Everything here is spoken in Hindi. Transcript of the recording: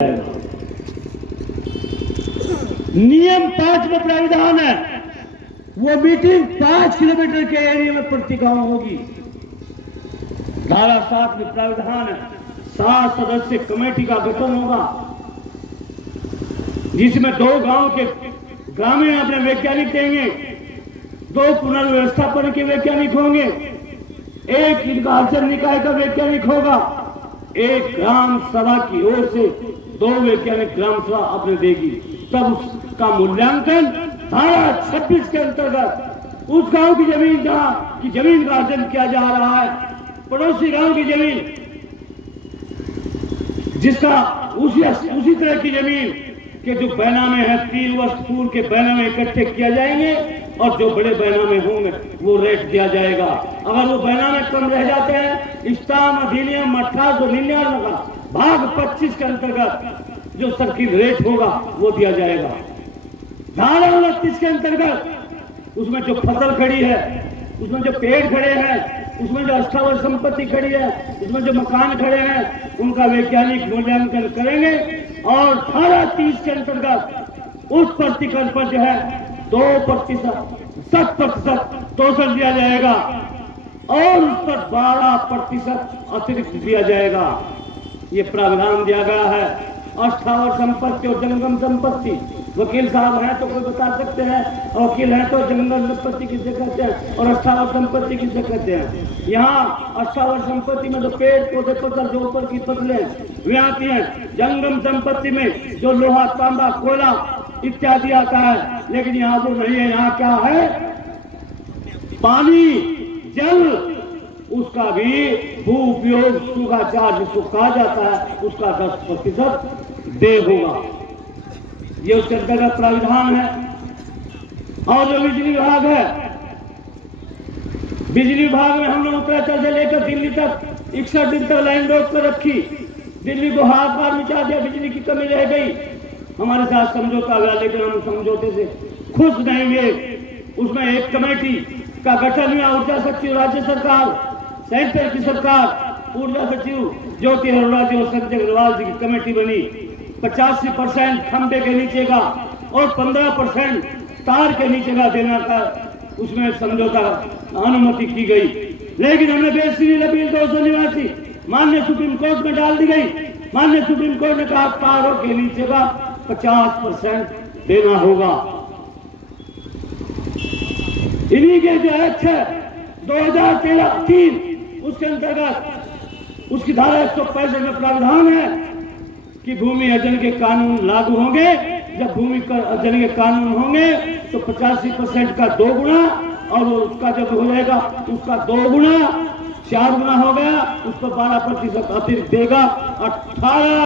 नियम 5 में प्राविधान है, वो मीटिंग 5 किलोमीटर के एरिया में प्रति गांव होगी। धारा 7 में प्राविधान है, 7 सदस्य कमेटी का गठन होगा, जिसमें 2 गांव के ग्रामीण अपने वैज्ञानिक देंगे, 2 पुनर्व्यवस्थापन के वैज्ञानिक होंगे, 1 निर्वाचन निकाय का वैज्ञानिक होगा, 1 ग्राम सभा की ओर से 2 वैज्ञानिक ग्राम सभा अपने देगी। तब उसका मूल्यांकन धारा 26 के अंतर्गत उस गांव की जमीन जहां की जमीन का अर्जन किया जा रहा है, पड़ोसी गांव की जमीन जिसका उसी तरह की जमीन के जो बैनामे है 3 वर्ष पूर्व के बैनामे इकट्ठे किया जाएंगे और जो बड़े बैनामे होंगे वो रेट दिया जाएगा। अगर वो बैनामे कम रह जाते हैं, स्टाम अधिनियम 1899 का भाग 25 के अंतर्गत जो सर्किल रेट होगा वो दिया जाएगा। धारा 29 के अंतर्गत उसमें जो फसल खड़ी है, उसमें जो पेड़ खड़े हैं, उसमें जो अस्थावर संपत्ति खड़ी है, उसमें जो मकान खड़े हैं, उनका वैज्ञानिक मूल्यांकन करेंगे और धारा 30 के अंतर्गत उस प्रतिकर पर जो है 7% टोटल दिया जाएगा और उस पर 12% अतिरिक्त दिया जाएगा। ये प्रावधान दिया गया है। अस्थावर संपत्ति और जंगम संपत्ति, वकील साहब हैं तो कोई बता सकते हैं, वकील हैं तो जंगम संपत्ति किसे कहते हैं और अस्थावर संपत्ति किसे कहते हैं। यहाँ अस्थावर संपत्ति में जो पेड़ पौधे पत्थर जो ऊपर की फसलें वे आती हैं, जंगम संपत्ति में जो लोहा तांबा कोयला इत्यादि आता है, लेकिन यहाँ वो नहीं है। यहाँ क्या है, पानी जल, उसका भी भू उपयोग सूखाचार जिसको कहा जाता है, उसका 10% देय होगा। ये उसके अंतर्गत प्राविधान है। और जो बिजली विभाग है, बिजली विभाग में हम लोग उत्तराखंड से लेकर दिल्ली तक 61 दिन तक लाइन रोक कर रखी। दिल्ली को हाथ पार मिटा दिया, बिजली की कमी रह गई। हमारे साथ समझौता हुआ, लेकिन हम समझौते से खुश नहीं हुए। उसमें एक कमेटी का गठन हुआ, ऊर्जा सचिव राज्य सरकार, सेंटर की सरकार, ऊर्जा सचिव ज्योति अरोड़ा जी और संजय अग्रवाल जी की कमेटी बनी। 85% खंबे के नीचे का और 15% तार के नीचे का देना का उसमें समझौता अनुमति की गई। लेकिन हमने बेसिक अपील 289 माननीय सुप्रीम कोर्ट में डाल दी गई। माननीय सुप्रीम कोर्ट ने कहा तारों के नीचे का 50% देना होगा। इन्हीं के जो एक्ट है 2013 उसके अंतर्गत उसकी धारा 165 में प्रावधान है कि भूमि अर्जन के कानून लागू होंगे। जब भूमि अर्जन के कानून होंगे तो 85% का 2 गुना और उसका जब हो जाएगा उसका 2 गुना 4 गुना हो गया, उस पर 12% अतिरिक्त देगा। 18